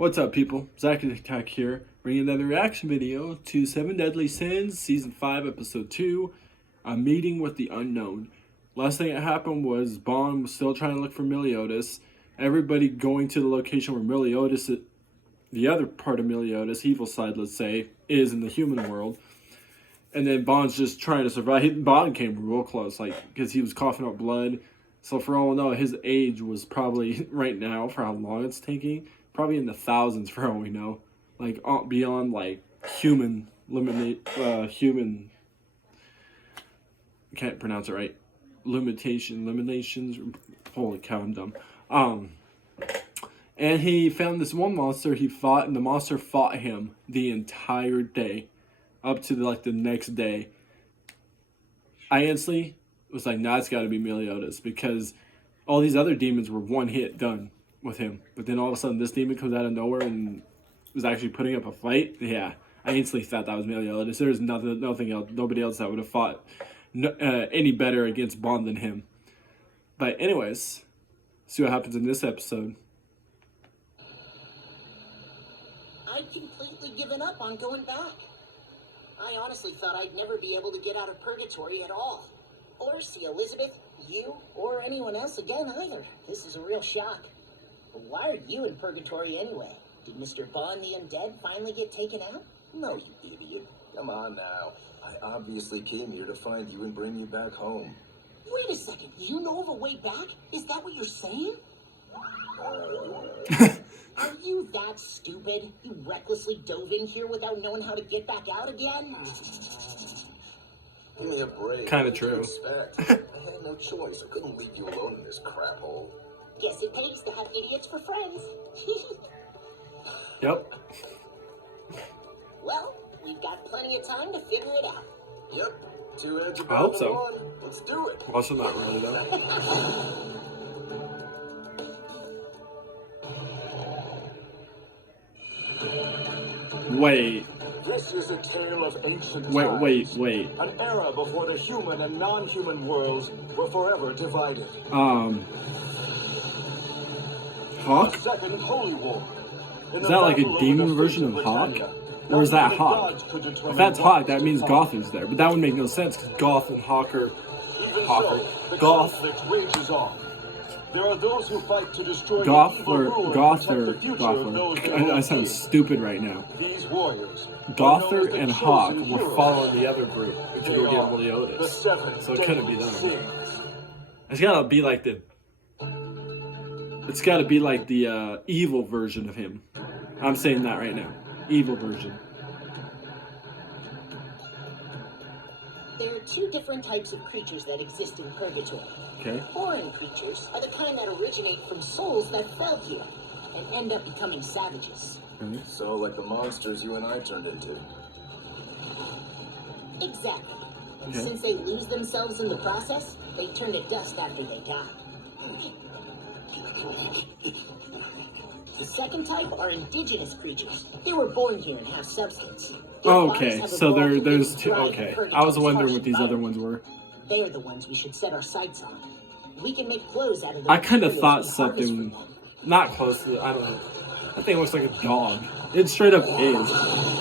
What's up, people? Zach Attack here, bringing another reaction video to 7 Deadly Sins, Season 5, Episode 2, A Meeting with the Unknown. Last thing that happened was Bond was still trying to look for Meliodas. Everybody going to the location where Meliodas, the other part of Meliodas, evil side, let's say, is in the human world. And then Bond's just trying to survive. Bond came real close, because he was coughing up blood. So for all we know, his age was probably, right now, for how long it's taking, probably in the thousands for all we know. Beyond, human, human, I can't pronounce it right. Limitations, holy cow, I'm dumb. And he found this one monster he fought, and the monster fought him the entire day. Up to, the next day. I instantly was like, nah, it's got to be Meliodas, because all these other demons were one hit done with him. But then all of a sudden, this demon comes out of nowhere and was actually putting up a fight. Yeah, I instantly thought that was Meliodas. There's nothing else, nobody else that would have fought any better against Bond than him. But anyways, see what happens in this episode. I'd completely given up on going back. I honestly thought I'd never be able to get out of purgatory at all. Or see Elizabeth, you, or anyone else again either. This is a real shock. But why are you in purgatory anyway? Did Mr. Bond the Undead finally get taken out? No, you idiot. Come on now. I obviously came here to find you and bring you back home. Wait a second. You know of a way back? Is that what you're saying? Are you that stupid? You recklessly dove in here without knowing how to get back out again? Give me a break. Kinda true. I had no choice. I couldn't leave you alone in this crap hole. Guess it pays to have idiots for friends. Yep. Well, we've got plenty of time to figure it out. Yep. 2 heads I hope about so. one. Let's do it. Also not really, though. Wait. This is a tale of ancient Wait. An era before the human and non-human worlds were forever divided. Hawk? Second Holy War. Is that like a demon version of Hawk? Or is that Hawk? If that's Hawk, that means Goth is there. But that would make no sense, because Goth and Hawk are... Goth. Rages on. There are those who fight to destroy I sound stupid right now. These warriors. Gother and Hawk were following the other group to go get Meliodas. So it couldn't be them. It's gotta be like the... It's gotta be like the evil version of him. I'm saying that right now. Evil version. There are 2 different types of creatures that exist in purgatory. Okay. Foreign creatures are the kind that originate from souls that fell here and end up becoming savages. Okay. So, like the monsters you and I turned into. Exactly. And Okay. since they lose themselves in the process, they turn to dust after they die. The second type are indigenous creatures. They were born here and have substance. Their Okay, bodies have so evolved there's to two. thrive in Okay, I purgatory's was wondering harsh what these other environment. ones were. They are the ones we should set our sights on. We can make clothes out of them. I kind of thought something not close to. I don't know. That thing looks like a dog. It straight up is.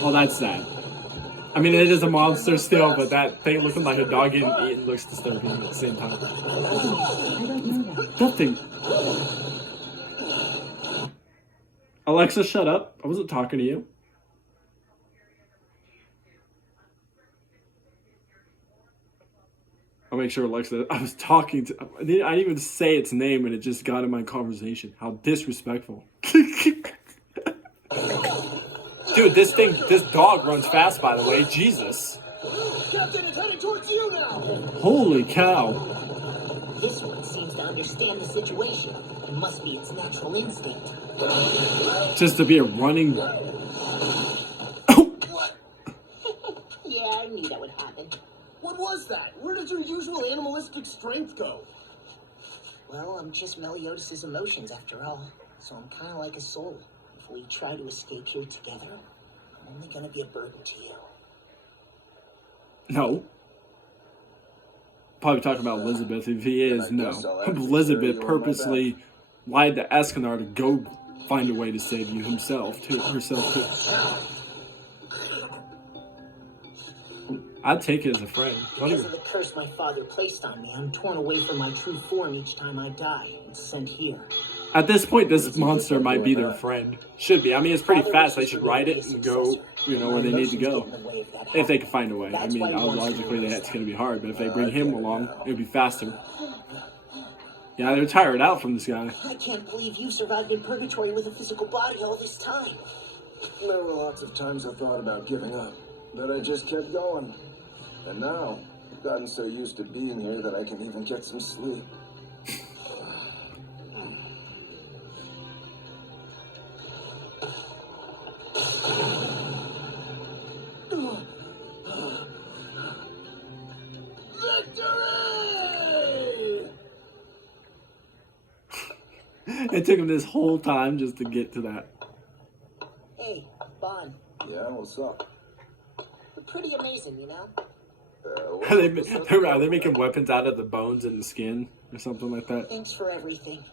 Oh, that's sad. I mean, it is a monster still, but that thing looking like a dog getting eaten looks disturbing at the same time. That thing. Alexa, shut up. I wasn't talking to you. I'll make sure Alexa... I was talking to... I didn't even say its name and it just got in my conversation. How disrespectful. Dude, this dog runs fast, by the way. Jesus. Captain, it's heading towards you now. Holy cow. This one seems to understand the situation. It must be its natural instinct. Just to be a running... Yeah, I knew that would happen. What was that? Where did your usual animalistic strength go? Well, I'm just Meliodas' emotions after all. So I'm kind of like a soul. If we try to escape here together, I'm only going to be a burden to you. No. Probably talking about Elizabeth. If he is, no. Elizabeth purposely lied to Escanar to go find a way to save you herself too. I'd take it as a friend. Because of the curse my father placed on me, I'm torn away from my true form each time I die and sent here. At this point, this monster might be their friend. Should be. I mean, it's pretty fast. They should ride it and go, where they need to go. If they can find a way. I mean, logically, that's going to be hard. But if they bring him along, it would be faster. Yeah, they're tired out from this guy. I can't believe you survived in purgatory with a physical body all this time. There were lots of times I thought about giving up, but I just kept going. And now, I've gotten so used to being here that I can even get some sleep. It took him this whole time just to get to that. Hey, Bon. Yeah, what's up? You're pretty amazing, you know? Are they making weapons out of the bones and the skin or something like that? Thanks for everything.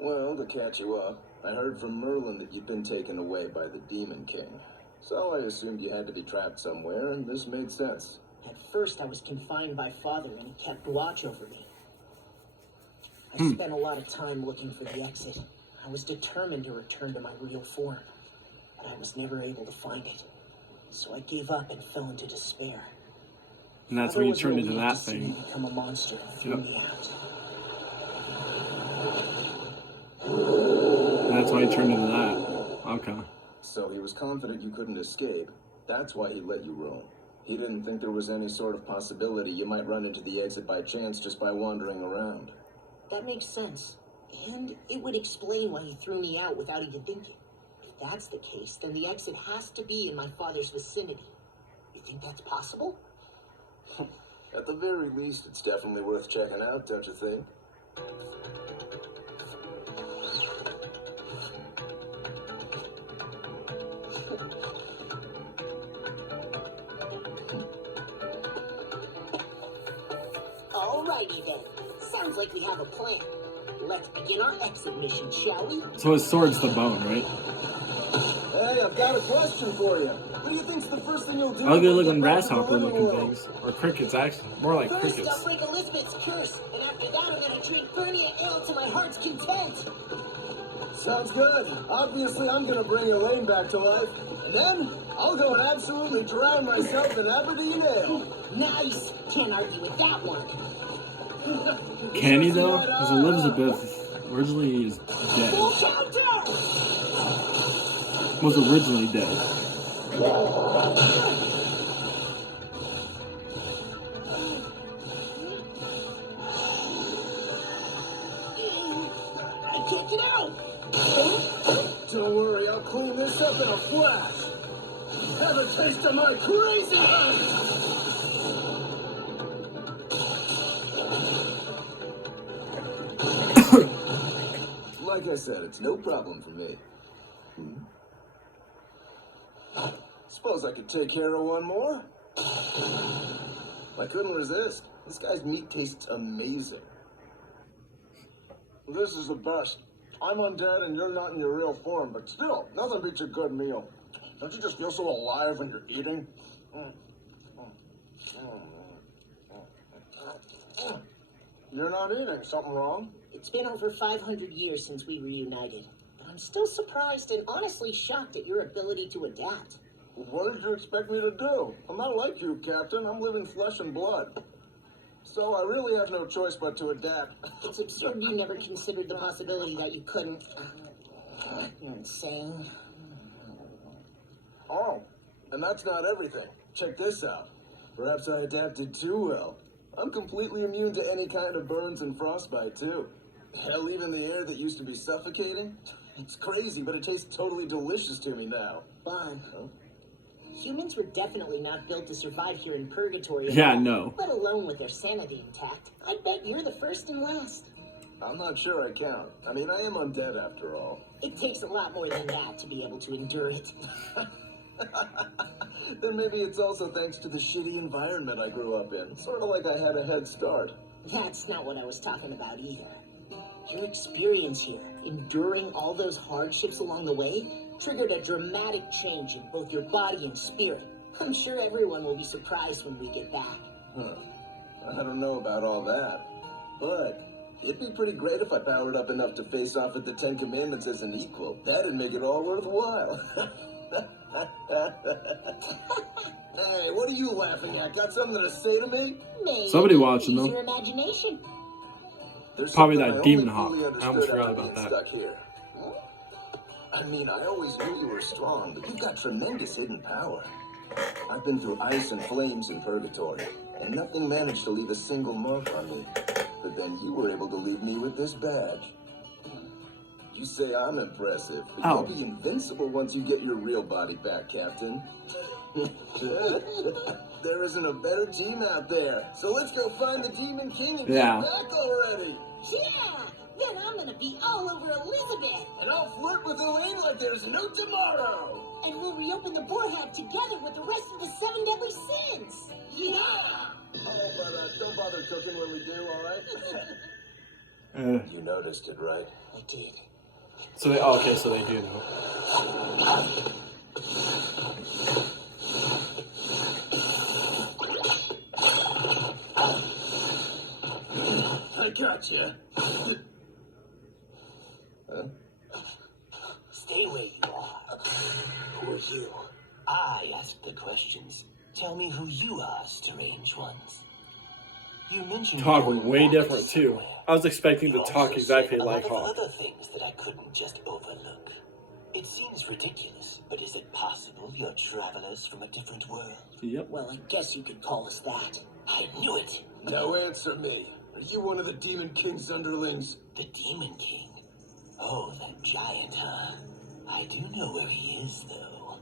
Well, to catch you up, I heard from Merlin that you'd been taken away by the Demon King. So I assumed you had to be trapped somewhere, and this made sense. At first, I was confined by Father, and he kept watch over me. I spent a lot of time looking for the exit. I was determined to return to my real form, but I was never able to find it. So I gave up and fell into despair. And that's Father when you was turned into relieved that to see thing. me become a monster and threw me out. And that's why you turned into that. Okay. So he was confident you couldn't escape. That's why he let you roam. He didn't think there was any sort of possibility you might run into the exit by chance just by wandering around. That makes sense. And it would explain why he threw me out without even thinking. If that's the case, then the exit has to be in my father's vicinity. You think that's possible? At the very least, it's definitely worth checking out, don't you think? Alrighty then. Sounds like we have a plan. Let's begin our exit mission, shall we? So his sword's the bone, right? Hey, I've got a question for you. What do you think's the first thing you'll do? Ugly looking grasshopper looking things. Or crickets, actually. More like First, crickets. I'll break Elizabeth's curse, and after that, I'm gonna drink Bernia ale to my heart's content. Sounds good. Obviously, I'm gonna bring Elaine back to life. And then, I'll go and absolutely drown myself in Aberdeen ale. Nice. Can't argue with that one. Can he though? Because Elizabeth originally is dead. Full countdown! Was originally dead. I can't get out! Don't worry, I'll clean this up in a flash. Have a taste of my crazy life! Like I said, it's no problem for me. Suppose I could take care of one more? I couldn't resist. This guy's meat tastes amazing. This is the best. I'm undead and you're not in your real form, but still, nothing beats a good meal. Don't you just feel so alive when you're eating? You're not eating. Something wrong? It's been over 500 years since we reunited, but I'm still surprised and honestly shocked at your ability to adapt. What did you expect me to do? I'm not like you, Captain. I'm living flesh and blood. So I really have no choice but to adapt. It's absurd you never considered the possibility that you couldn't. You're insane. Oh, and that's not everything. Check this out. Perhaps I adapted too well. I'm completely immune to any kind of burns and frostbite, too. Hell, even the air that used to be suffocating. It's crazy, but it tastes totally delicious to me now. Bon. Humans were definitely not built to survive here in purgatory. Yeah, no. Let alone with their sanity intact. I bet you're the first and last. I'm not sure I count. I mean, I am undead after all. It takes a lot more than that to be able to endure it. Then maybe it's also thanks to the shitty environment I grew up in. Sort of like I had a head start. That's not what I was talking about either. Your experience here, enduring all those hardships along the way, triggered a dramatic change in both your body and spirit. I'm sure everyone will be surprised when we get back. Huh. I don't know about all that, but it'd be pretty great if I powered up enough to face off with the Ten Commandments as an equal. That'd make it all worthwhile. Hey, what are you laughing at? Got something to say to me? Maybe Somebody watching use them. your imagination. There's Probably something that I demon only hawk. fully I almost understood forgot after about being that. Stuck here. I mean, I always knew you were strong, but you've got tremendous hidden power. I've been through ice and flames in purgatory, and nothing managed to leave a single mark on me. But then you were able to leave me with this badge. You say I'm impressive, but Ow. you'll be invincible once you get your real body back, Captain. There isn't a better team out there, so let's go find the Demon King and Yeah. get back already. Yeah! Then I'm gonna be all over Elizabeth! And I'll flirt with Elaine like there's no tomorrow. And we'll reopen the Boarhat together with the rest of the 7 deadly sins! Yeah! Oh, but don't bother cooking when we do, all right? Uh, You noticed it, right? I did. so they, oh, okay, so they do know. I gotcha. Stay where you are. Who are you? I ask the questions. Tell me who you are, strange ones. You mentioned Talk going way back different too. somewhere. I was expecting to You talk also exactly said a like lot of Hawk. other things that I couldn't just overlook. It seems ridiculous, but is it possible you're travelers from a different world? Yep. Well, I guess you could call us that. I knew it. Now answer me. Are you one of the Demon King's underlings? The Demon King. Oh, that giant, huh? I do know where he is, though.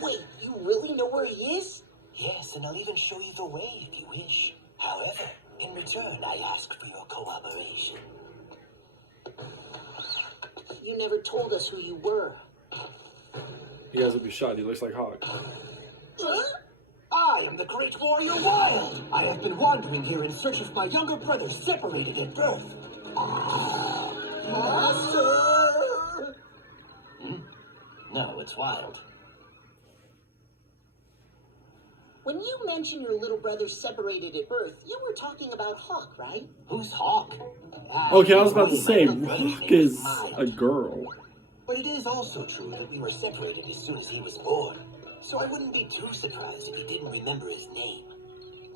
Wait, you really know where he is? Yes, and I'll even show you the way if you wish. However, in return, I ask for your cooperation. You never told us who you were. You guys will be shocked. He looks like Hawk. Huh? I am the great warrior Wild. I have been wandering here in search of my younger brother separated at birth. Master! No, it's Wild. When you mentioned your little brother separated at birth, you were talking about Hawk, right? Who's Hawk? Okay, I was about to say, My brother's Hawk name is Mild. a girl. But it is also true that we were separated as soon as he was born. So I wouldn't be too surprised if he didn't remember his name.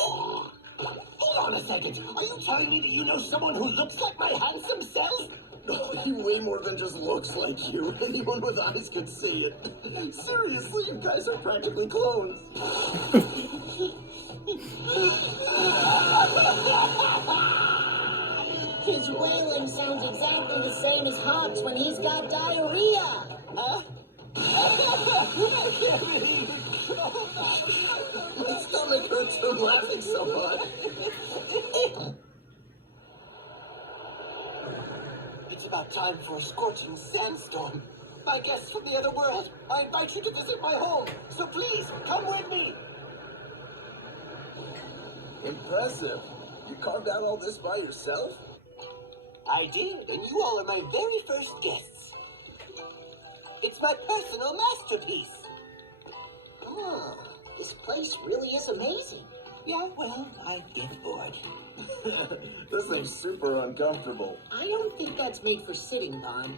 Oh, hold on a second. Are you telling me that you know someone who looks like my handsome self? Oh, he way more than just looks like you. Anyone with eyes could see it. Seriously, you guys are practically clones. His wailing sounds exactly the same as Hawk's when he's got diarrhea. Huh? My stomach hurts from laughing so much. It's about time for a scorching sandstorm. My guests from the other world, I invite you to visit my home. So please, come with me. Impressive. You carved out all this by yourself? I did, and you all are my very first guests. It's my personal masterpiece. Oh, this place really is amazing. Yeah, well, I get bored. This thing's super uncomfortable. I don't think that's made for sitting, Don.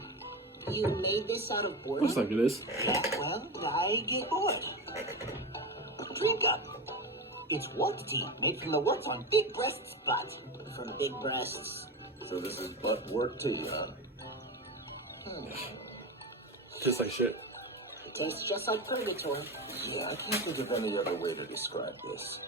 You made this out of boredom? Looks like it is. Yeah, well, I get bored. Drink up. It's wart tea, made from the warts on Big Breast's butt. From big breasts. So this is butt work tea, huh? Tastes like shit. It tastes just like purgatory. Yeah, I can't think of any other way to describe this.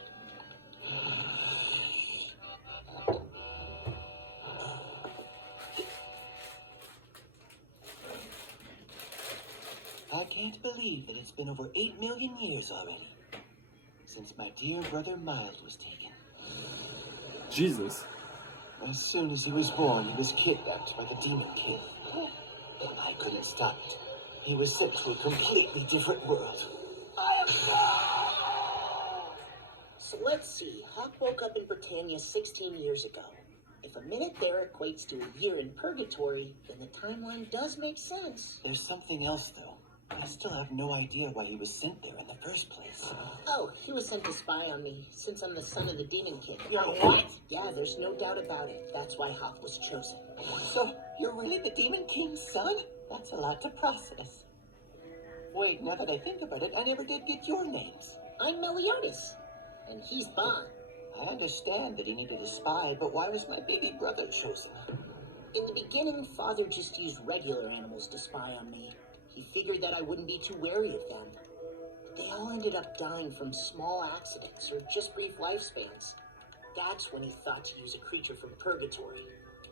I can't believe that it's been over 8 million years already since my dear brother Mild was taken. Jesus. As soon as he was born, he was kidnapped by the Demon King. I couldn't stop it. He was sent to a completely different world. So let's see. Hawk woke up in Britannia 16 years ago. If a minute there equates to a year in purgatory, then the timeline does make sense. There's something else, though. I still have no idea why he was sent there in the first place. Oh, he was sent to spy on me, since I'm the son of the Demon King. You're what? Yeah, there's no doubt about it. That's why Hawk was chosen. So, you're really the Demon King's son? That's a lot to process. Wait, now that I think about it, I never did get your names. I'm Meliodas, and he's Bon. I understand that he needed a spy, but why was my baby brother chosen? In the beginning, Father just used regular animals to spy on me. He figured that I wouldn't be too wary of them. But they all ended up dying from small accidents or just brief lifespans. That's when he thought to use a creature from purgatory.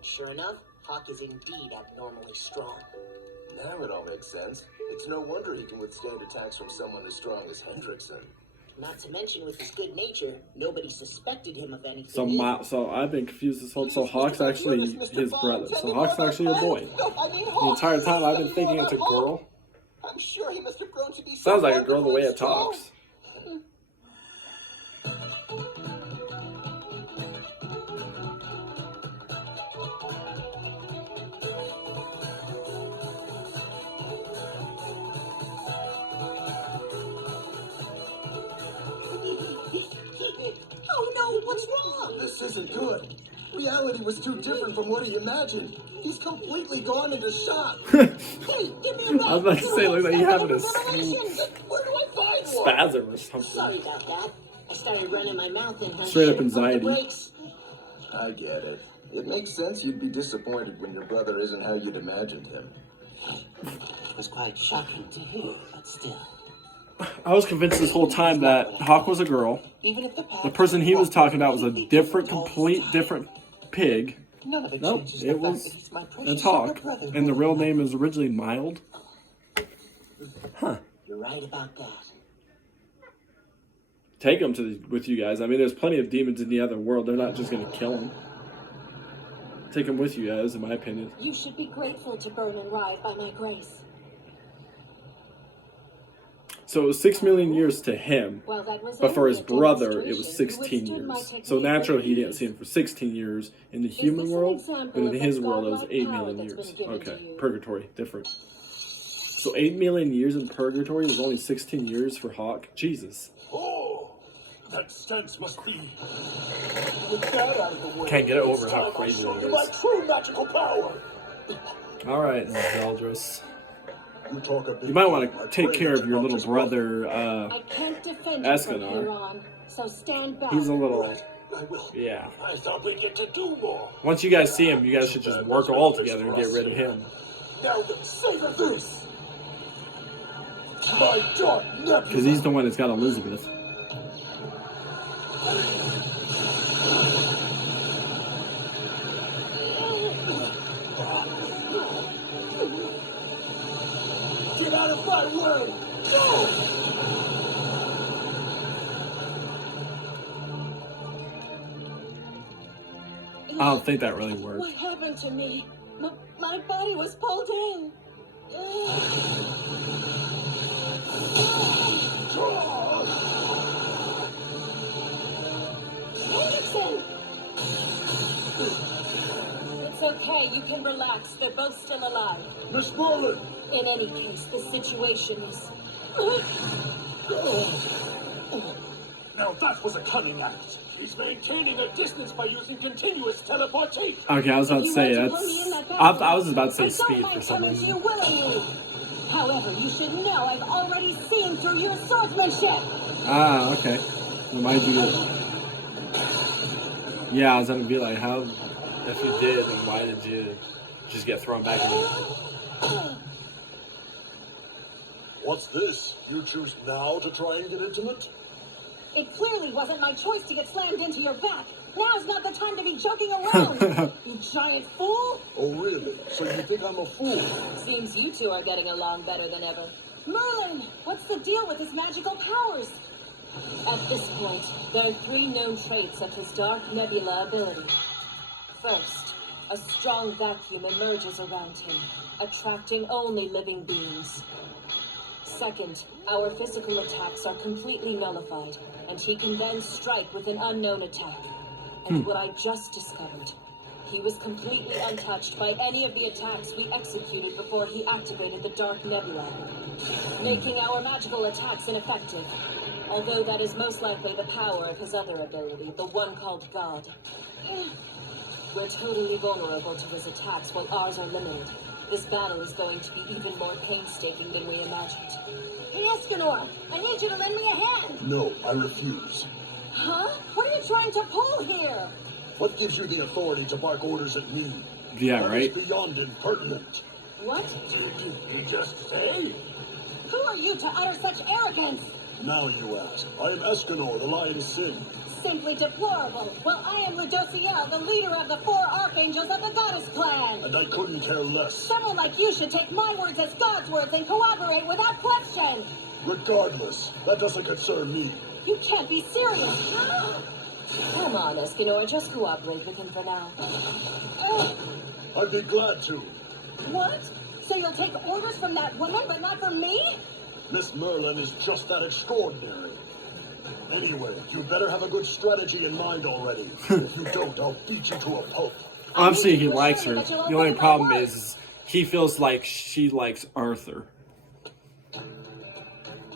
Sure enough, Hawk is indeed abnormally strong. Now it all makes sense. It's no wonder he can withstand attacks from someone as strong as Hendrickson. Not to mention, with his good nature, nobody suspected him of anything. So I've been confused this whole. So Hawk's actually his brother. So Hawk's actually a boy. The entire time I've been thinking it's a girl. I'm sure he must have grown to be Sounds like a girl the way it talks. Oh no, what's wrong? This isn't good. Reality was too different from what he imagined. He's completely gone into shock. Hey, give me a I was about to say, looks like you're having a Where do I find one? spasm or something. Sorry about that. I started running my mouth and I Straight up hit the anxiety. brakes. I get it. It makes sense you'd be disappointed when your brother isn't how you'd imagined him. It was quite shocking to hear, but still. I was convinced this whole time that Hawk was a girl. Even if the path The person he was talking about was a complete different pig. None of it Nope, changes the it fact was that he's my a precious Hawk, younger brother. and the real name is originally Mild. Huh. You're right about that. Take him with you guys. I mean, there's plenty of demons in the other world. They're not just gonna kill him. Take him with you guys, in my opinion. You should be grateful to burn and ride by my grace. So it was 6 million years to him, Well, that was but for only his a brother, it was demonstration. 16 You withstood my years. technique So naturally, with he didn't ease. see him for 16 years in the human this an world, example but in of his that world, it was godlike 8 power million that's years. been given Okay, to you? purgatory, different. So 8 million years in purgatory is only 16 years for Hawk? Jesus. Oh, that sense must be. With that out of the way, Can't get over it's how time I crazy show it you is. my true magical power. Alright, Zeldris. You talk a big You might want game, to I take pray care that of your you're little not just brother, I can't defend you from Escanar. here on, so stand back. He's a little, I will. yeah. I thought we'd get to do more. Once you guys see him, you guys should just work all together and get rid of him. Now then, savor this. My dark nephew. Because he's the one that's got Elizabeth. Get out of my way. Go. I don't think that really worked. What happened to me? My body was pulled in. Hendrickson! It's okay, you can relax. They're both still alive. Miss Merlin. In any case, the situation is... Now that was a cunning act. He's maintaining a distance by using continuous teleportation. Okay, I was about to say, You want that's... to put me in that I was about to say I don't speed mind for some coming to you reason. willingly. However, you should know I've already seen through your swordsmanship. Ah, okay. Then why'd you get... Yeah, I was gonna be like, how... If you did, then why did you just get thrown back again? What's this? You choose now to try and get intimate? It clearly wasn't my choice to get slammed into your back. Now's not the time to be joking around, you giant fool. Oh, really? So you think I'm a fool? Seems you two are getting along better than ever. Merlin, what's the deal with his magical powers? At this point, there are 3 known traits of his Dark Nebula ability. First, a strong vacuum emerges around him, attracting only living beings. Second, our physical attacks are completely nullified, and he can then strike with an unknown attack. And what I just discovered, He was completely untouched by any of the attacks we executed before he activated the Dark Nebula, making our magical attacks ineffective. Although that is most likely the power of his other ability, the one called God. We're totally vulnerable to his attacks while ours are limited. This battle is going to be even more painstaking than we imagined. Hey, Escanor, I need you to lend me a hand. No, I refuse. Huh? What are you trying to pull here? What gives you the authority to bark orders at me? Yeah, That right? is beyond impertinent. What? Did you just say? Who are you to utter such arrogance? Now you ask. I am Escanor, the Lion Sin. Simply deplorable. Well, I am Ludociel, the leader of the 4 archangels of the Goddess Clan. And I couldn't care less. Someone like you should take my words as God's words and cooperate without question. Regardless, that doesn't concern me. You can't be serious. Come on, Escanor, just cooperate with him for now. I'd be glad to. What? So you'll take orders from that woman, but not from me? Miss Merlin is just that extraordinary. Anyway, you better have a good strategy in mind already. If you don't, I'll beat you to a pulp. Obviously, he likes her. The only problem is he feels like she likes Arthur.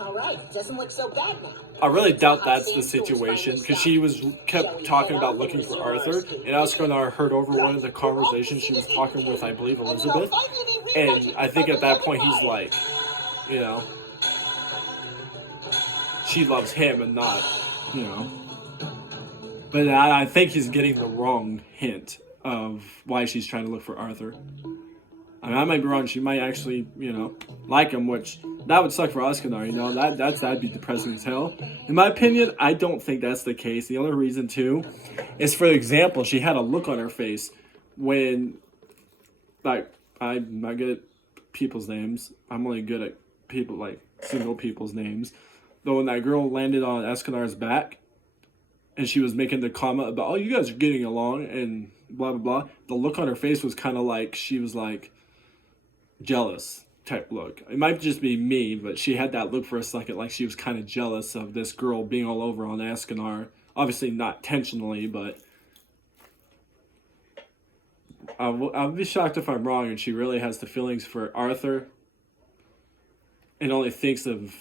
Alright, doesn't look so bad now. I really doubt that's the situation, because she kept talking about looking for Arthur, and Escanor heard over one of the conversations she was talking with, I believe, Elizabeth, and I think at that point he's like, you know, she loves him and not, you know. But I think he's getting the wrong hint of why she's trying to look for Arthur. I mean, I might be wrong. She might actually, you know, like him, which that would suck for Escanor. You know, that'd be depressing as hell. In my opinion, I don't think that's the case. The only reason too is, for example, she had a look on her face when, like, I'm not good at people's names. I'm only good at people, like, single people's names. Though when that girl landed on Escanor's back, and she was making the comment about, oh, you guys are getting along, and blah, blah, blah. The look on her face was kind of like, she was like, jealous type look. It might just be me, but she had that look for a second, like she was kind of jealous of this girl being all over on Escanor. Obviously not intentionally, but I'll be shocked if I'm wrong and she really has the feelings for Arthur and only thinks of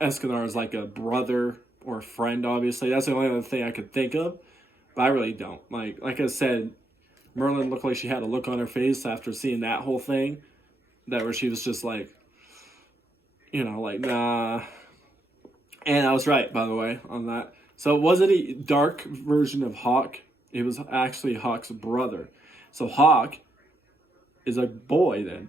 Escanor as like a brother or a friend. Obviously, that's the only other thing I could think of, but I really don't. Like I said, Merlin looked like she had a look on her face after seeing that whole thing, that where she was just like, you know, like, nah. And I was right, by the way, on that. So it wasn't a dark version of Hawk. It was actually Hawk's brother. So Hawk is a boy then.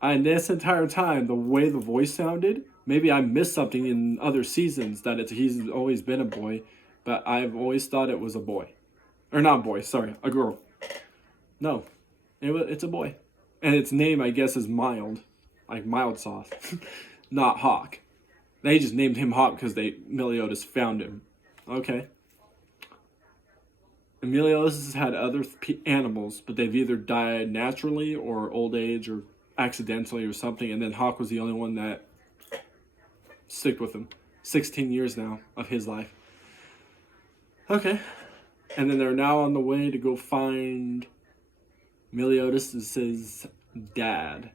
And this entire time, the way the voice sounded, maybe I missed something in other seasons that he's always been a boy, but I've always thought it was a boy. Or not a boy, sorry, a girl. No, it's a boy. And its name, I guess, is Mild. Like Mild Sauce. Not Hawk. They just named him Hawk because Meliodas found him. Okay. And Meliodas has had other animals, but they've either died naturally or old age or accidentally or something. And then Hawk was the only one that stuck with him. 16 years now of his life. Okay. And then they're now on the way to go find Meliodas' dad,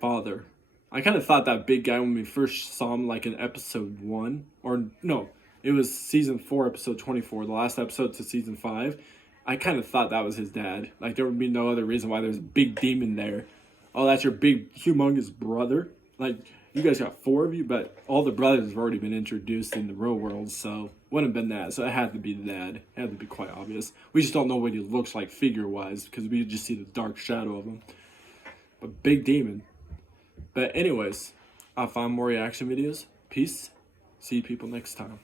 father. I kind of thought that big guy when we first saw him, like in episode 1, or no, it was season 4, episode 24, the last episode to season 5. I kind of thought that was his dad. Like, there would be no other reason why there's a big demon there. Oh, that's your big, humongous brother? Like, you guys got 4 of you, but all the brothers have already been introduced in the real world, so wouldn't have been that. So it had to be the dad. It had to be quite obvious. We just don't know what he looks like figure-wise, because we just see the dark shadow of him. But big demon. But anyways, I'll find more reaction videos. Peace. See you people next time.